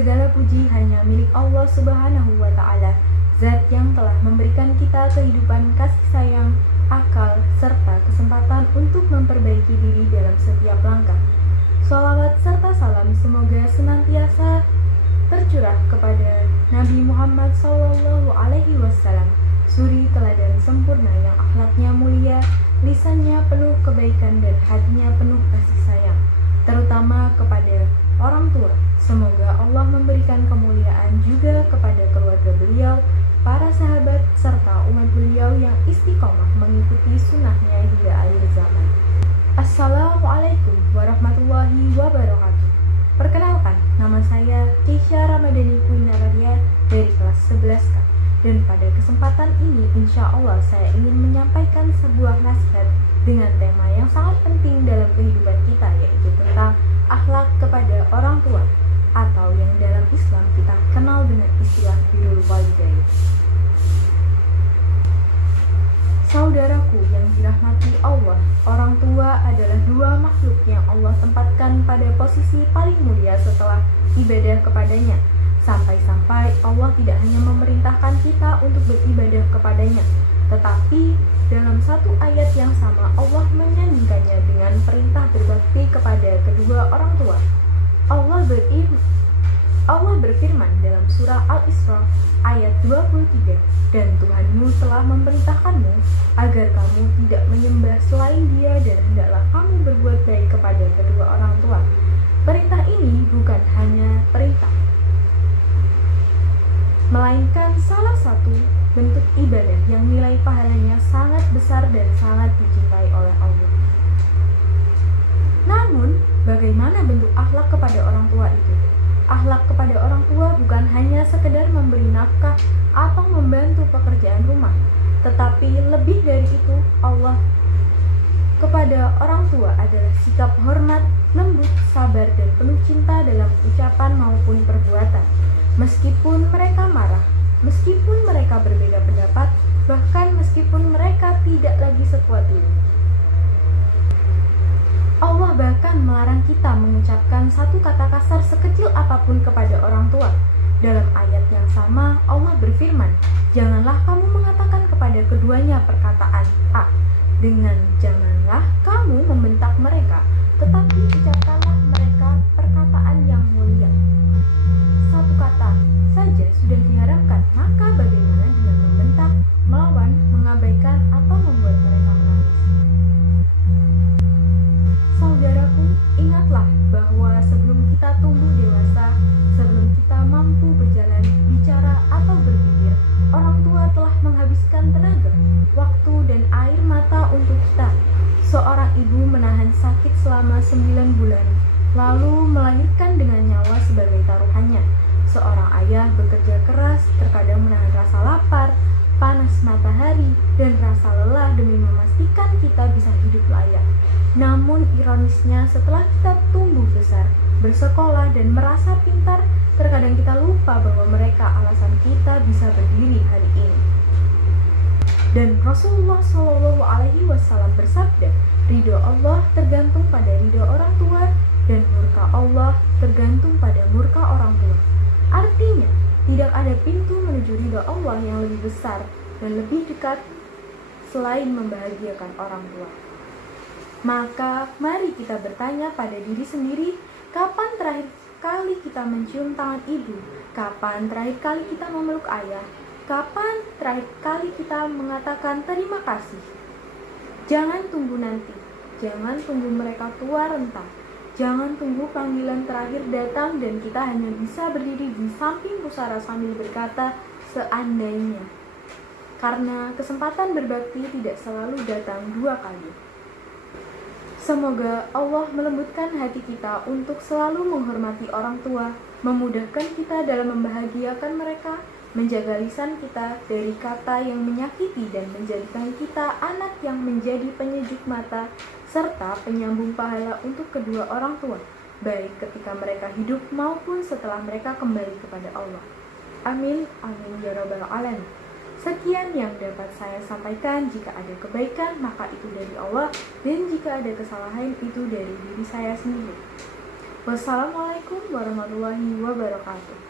Segala puji hanya milik Allah Subhanahu wa Ta'ala, Zat yang telah memberikan kita kehidupan, kasih sayang, akal, serta kesempatan untuk memperbaiki diri dalam setiap langkah. Sholawat serta salam semoga senantiasa tercurah kepada Nabi Muhammad SAW, suri teladan sempurna yang akhlaknya mulia, lisannya penuh kebaikan dan hatinya penuh kasih sayang, terutama kepada orang tua. Semoga Allah memberikan kemuliaan juga kepada keluarga beliau, para sahabat, serta umat beliau yang istiqomah mengikuti sunnahnya hingga akhir zaman. Assalamualaikum warahmatullahi wabarakatuh. Perkenalkan, nama saya Keisha Ramadhani Kuinaradia dari kelas 11K. Dan pada kesempatan ini insya Allah saya ingin menyampaikan sebuah nasihat dengan tema yang sangat penting dalam kehidupan kita, yaitu tentang akhlak kepada orang tua, atau yang dalam Islam kita kenal dengan istilah birrul walidain. Saudaraku yang dirahmati Allah, orang tua adalah dua makhluk yang Allah tempatkan pada posisi paling mulia setelah ibadah kepadanya. Sampai-sampai Allah tidak hanya memerintahkan kita untuk beribadah kepadanya, tetapi dalam satu ayat yang sama Allah menyandingkannya dengan perintah berbakti kepada kedua orang tua. Allah berfirman dalam surah Al-Isra ayat 23, dan Tuhanmu telah memerintahkanmu agar kamu tidak menyembah selain Dia dan hendaklah kamu berbuat baik kepada kedua orang tua. Perintah ini bukan hanya perintah, melainkan salah satu bentuk ibadah yang nilai pahalanya sangat besar dan sangat dicintai oleh Allah. Namun, bagaimana bentuk akhlak kepada orang tua itu? Akhlak kepada orang tua bukan hanya sekedar memberi nafkah atau membantu pekerjaan rumah, tetapi lebih dari itu, Allah kepada orang tua adalah sikap hormat, lembut, sabar, dan penuh cinta dalam ucapan maupun perbuatan. Meskipun mereka marah, meskipun mereka berbeda pendapat, bahkan meskipun mereka tidak lagi sekuat dulu. Allah bahkan melarang kita mengucapkan satu kata kasar sekecil apapun kepada orang tua. Dalam ayat yang sama, Allah berfirman, janganlah kamu mengatakan kepada keduanya perkataan A, dengan janganlah kamu membentak mereka, tetapi ucapkanlah mereka perkataan yang mulia. Satu kata saja sudah diharamkan, maka bagaimana dengan membentak, melawan, mengabaikan, atau membuat mereka menangis? Saudaraku, ingatlah bahwa sebelum kita tumbuh dewasa, sebelum kita mampu berjalan, bicara, atau berpikir, orang tua telah menghabiskan tenaga, waktu, dan air mata untuk kita. Seorang ibu menahan sakit selama 9 bulan, lalu melahirkan dengan nyawa sebagai taruhannya. Seorang ayah bekerja keras, terkadang menahan rasa lapar, panas matahari, dan rasa lelah demi memastikan kita bisa hidup layak. Namun ironisnya, setelah kita tumbuh besar, bersekolah, dan merasa pintar, terkadang kita lupa bahwa mereka alasan kita bisa berdiri hari ini. Dan Rasulullah SAW bersabda, ridho Allah tergantung pada ridho orang tua, dan murka Allah tergantung pada murka orang tua. Artinya, tidak ada pintu menuju ridho Allah yang lebih besar dan lebih dekat selain membahagiakan orang tua. Maka, mari kita bertanya pada diri sendiri, kapan terakhir kali kita mencium tangan ibu? Kapan terakhir kali kita memeluk ayah? Kapan terakhir kali kita mengatakan terima kasih? Jangan tunggu nanti, jangan tunggu mereka tua renta, jangan tunggu panggilan terakhir datang dan kita hanya bisa berdiri di samping pusara sambil berkata, seandainya. Karena kesempatan berbakti tidak selalu datang 2 kali. Semoga Allah melembutkan hati kita untuk selalu menghormati orang tua, memudahkan kita dalam membahagiakan mereka, menjaga lisan kita dari kata yang menyakiti dan menjadikan kita anak yang menjadi penyejuk mata serta penyambung pahala untuk kedua orang tua, baik ketika mereka hidup maupun setelah mereka kembali kepada Allah. Amin, amin ya rabbal alamin. Sekian yang dapat saya sampaikan. Jika ada kebaikan, maka itu dari Allah, dan jika ada kesalahan, itu dari diri saya sendiri. Wassalamualaikum warahmatullahi wabarakatuh.